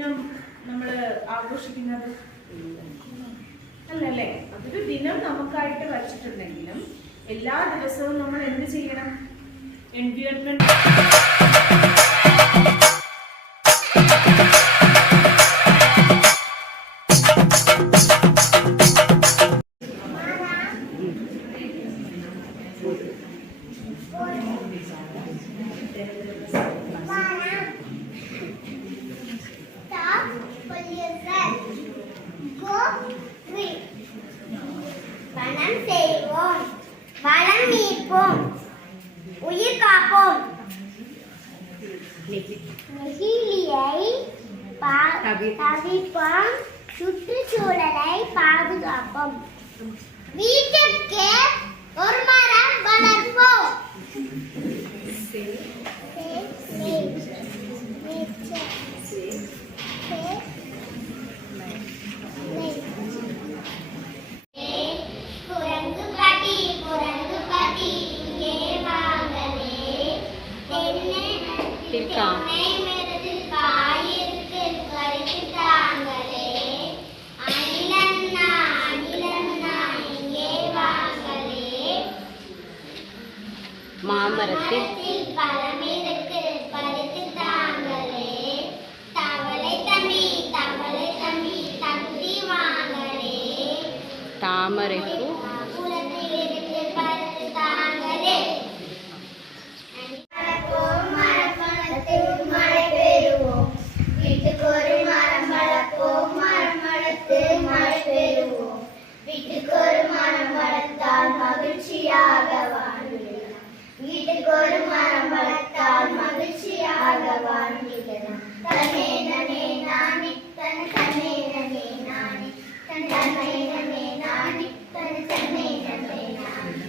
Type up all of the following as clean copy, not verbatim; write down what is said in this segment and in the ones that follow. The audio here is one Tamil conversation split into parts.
നമ്മൾ ആഘോഷിക്കുന്നത് അല്ലല്ലേ? അതൊരു ദിനം നമുക്കായിട്ട് വച്ചിട്ടുണ്ടെങ്കിലും എല്ലാ ദിവസവും നമ്മൾ എന്ത് ചെയ്യണം? എൻവയോൺമെന്റ് வனம் செய்வோம், வளம் மீட்போம், உயிர் காப்போம், நெகிழியை தவிர்ப்போம், சுற்றுச்சூழலை பாதுகாப்போம், வீட்டிற்கு ஒரு மரம் வளர்ப்போம். மாமரத்தில் பழமிருக்கு பறித்து தாங்களே, தவளை தம்பி தம்பி வாங்களே, தாமரைப்பூ புறத்திலிருந்து பறித்து தாங்களே. மரம் வளர்த்து மழை பெறுவோம், வீட்டுக்கு ஒரு மரம் வளர்ப்போம், மரம் வளர்த்து மழை பெறுவோம், வீட்டுக்கு ஒரு மரம் வளர்த்தால் மகிழ்ச்சியாக வாழ்கிறோம், வீட்டுக்கு ஒரு மரம் வளர்த்தால் மகிழ்ச்சியாக வாழ்கிறோம். தன்னே நனே நானே தன் தன்னே நனே நானே தன் தன்னே நனே நானே தன் தன்னே நனே நானே.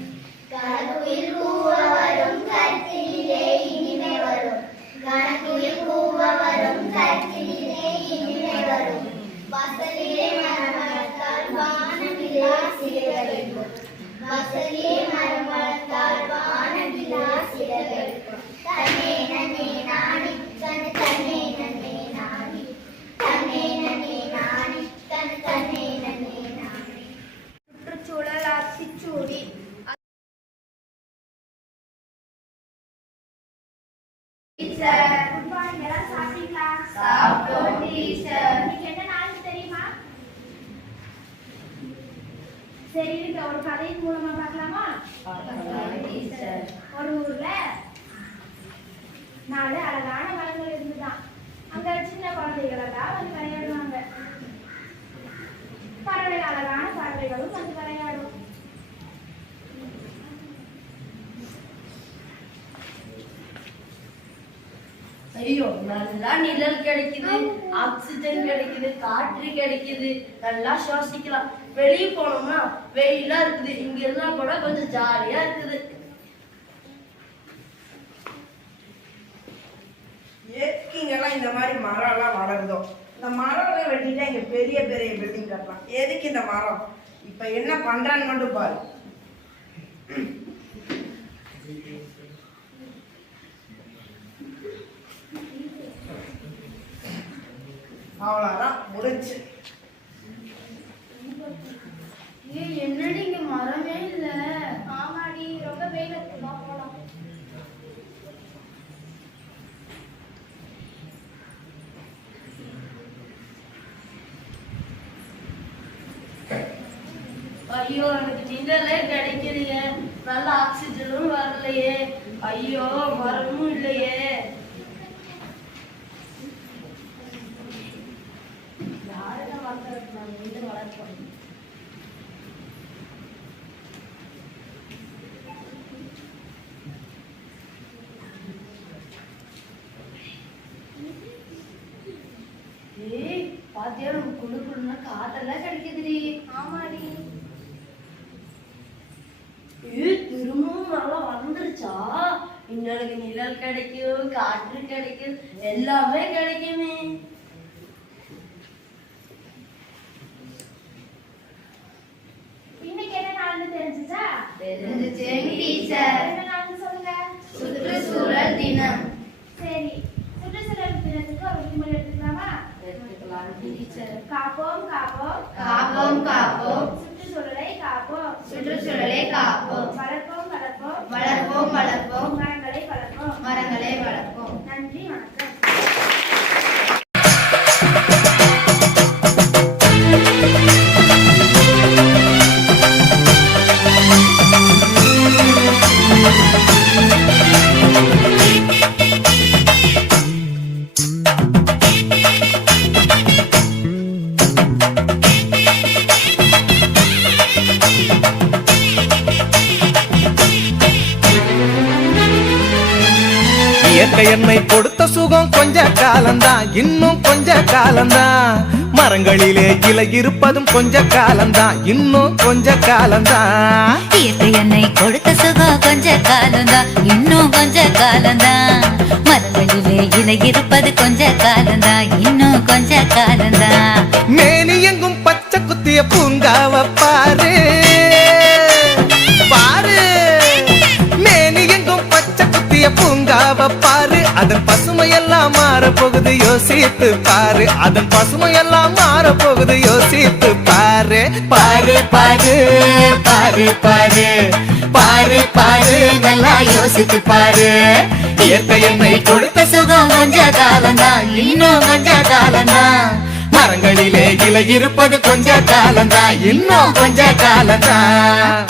கனகுயில் கூவ வரும் கருத்திலே இனிமை வரும், கனகுயில் கூவ வரும் கருத்திலே இனிமை வரும், வாசலிலே மரம் வளர்த்தால் வானவிலே சிறகடிக்கும், வாசலிலே மரம் வளர்த்தால் வானவிலே சிறகடிக்கும். தன்னே நனே நானே தன் தன்னே நனே நானே தன்னே நனே நானே தன் தன்னே நனே நானே. சுற்றுச்சூழல் ஆத்திச்சூடி டீச்சர். Good morning. எல்லாம் சாப்பிட்டீங்களா? சாப்பிட்டோம் டீச்சர். இன்னைக்கு என்ன நாள் தெரியுமா? சரி, இருக்க ஒரு கதையின் மூலமா பார்க்கலாமா? டீச்சர். ஒரு ஊர்ல 4 அழகான மரங்கள் இருந்துதான். அங்க சின்ன குழந்தைகள் எல்லாம் வந்து விளையாடுவாங்க. அழகான பறவைகளும் வந்து விளையாடும். ஐயோ, நல்லா நிழல் கிடைக்குது, ஆக்சிஜன் கிடைக்குது, காற்று கிடைக்குது, நல்லா சுவாசிக்கலாம். வெளியே போனோம்னா வெயிலா இருக்குது, இங்க இருந்தா போனா கொஞ்சம் ஜாலியா இருக்குது. எதுக்குங்கெல்லாம் இந்த மாதிரி மரம் எல்லாம் வளருதோ? இந்த மரம் வெட்டிட்டா இங்க பெரிய பெரிய பில்டிங் கட்டலாம். எதுக்கு இந்த மரம்? இப்ப என்ன பண்றான்னு மட்டும் பாரு. அவ்வளவுதான், முடிச்சு. என்னடி இங்க மரமே இல்ல? ஆமாடி, ரொம்ப வெயில் இருக்குமா? போலாம். ஐயோ, எனக்கு நிழலே கிடைக்கலையே, நல்ல ஆக்சிஜனும் வரலையே, ஐயோ மரமும் இல்லையே. யாரெல்லாம் வளர்க்கணும்? வீடு வளர்க்கணும். ஏய், பாத்தியா, நமக்கு குழு குழுன்னா காத்தெல்லாம் கிடைக்குதுடி. ஆமாடி. திரும்பவும் நல்லா வளர்ந்துருச்சா? இன்னொருக்கு நிழல் கிடைக்கும், காற்று கிடைக்கும், எல்லாமே கிடைக்குமே. இன்னைக்கு என்ன நாள்னு தெரிஞ்சுச்சா? தெரிஞ்சுச்சேங்க டீச்சர். என்ன நாள்னு சொல்லுங்க. சுற்றுச்சூழல் தினம். சரி, சுற்றுச்சூழல் தினத்துக்கு ஒரு விடுமுறை எடுத்துக்கலாமா? இயற்கை என்னை கொடுத்த சுகம் கொஞ்ச காலம்தான், இன்னும் கொஞ்ச காலம்தான். மரங்களிலே இலை இருப்பதும் கொஞ்ச காலம்தான், இன்னும் கொஞ்ச காலம்தான். இயற்கை என்னை கொடுத்த சுகம் கொஞ்ச காலம்தான், இன்னும் கொஞ்ச காலம்தான். மரங்களிலே இலை இருப்பது கொஞ்ச காலம்தான், இன்னும் கொஞ்ச காலம்தான். மேனி எங்கும் பச்சை குத்திய பூங்காவ பாரு பாரு, மேனி எங்கும் பச்சை குத்திய பூங்காவ பாரு. அதன் பசுமையெல்லாம் மாற போகுது யோசித்து பாரு, அதன் பசுமையெல்லாம் மாற போகுது யோசித்து பாரு. பாரு பாரு பாரு பாரு பாரு பாரு, நல்லா யோசித்து பாரு. இயற்கை என்னை கொடுத்த சுகம் கொஞ்ச காலம்தான், இன்னும் கொஞ்ச காலம்தான். மரங்களிலே இலை இருப்பது கொஞ்ச காலம்தான், இன்னும் கொஞ்ச காலம்தான்.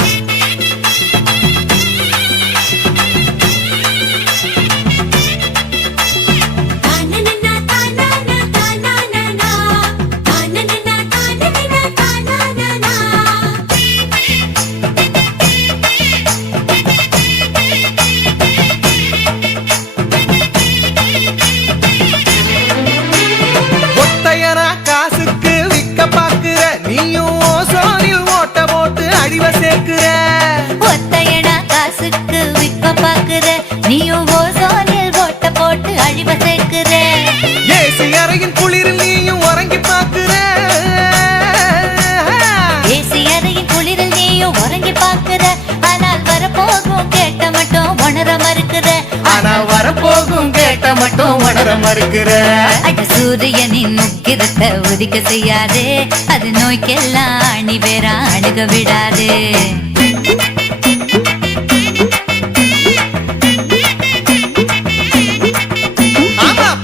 ஒத்தையனா காசுக்கு விக்க பாக்குற, நீயும் ஓசோனில் ஓட்ட போட்டு அழிவ சேர்க்கிற. ஒத்தையடா காசுக்கு விற்க பாக்குற, நீயும் ஓசோனில் ஓட்ட போட்டு அழிவ சேர்க்கிற. ஏசி அறையின் குளிரில் நீயும் உறங்கி பாக்குற, ஏசி அறையின் குளிரில் நீயும் உறங்கி பாக்குற. ஆனால் வரப்போகும் கேட்ட மட்டும் உணர மறுக்கிற. ஆனா வரப்போகும் கேட்ட மட்டும் உணர மறுக்கிற. அட சூரியனின் முக்கிரத்தை உதிக்க செய்யாதே, அது நோய்க்கெல்லாம் அணி வேற அணுக விடாதே.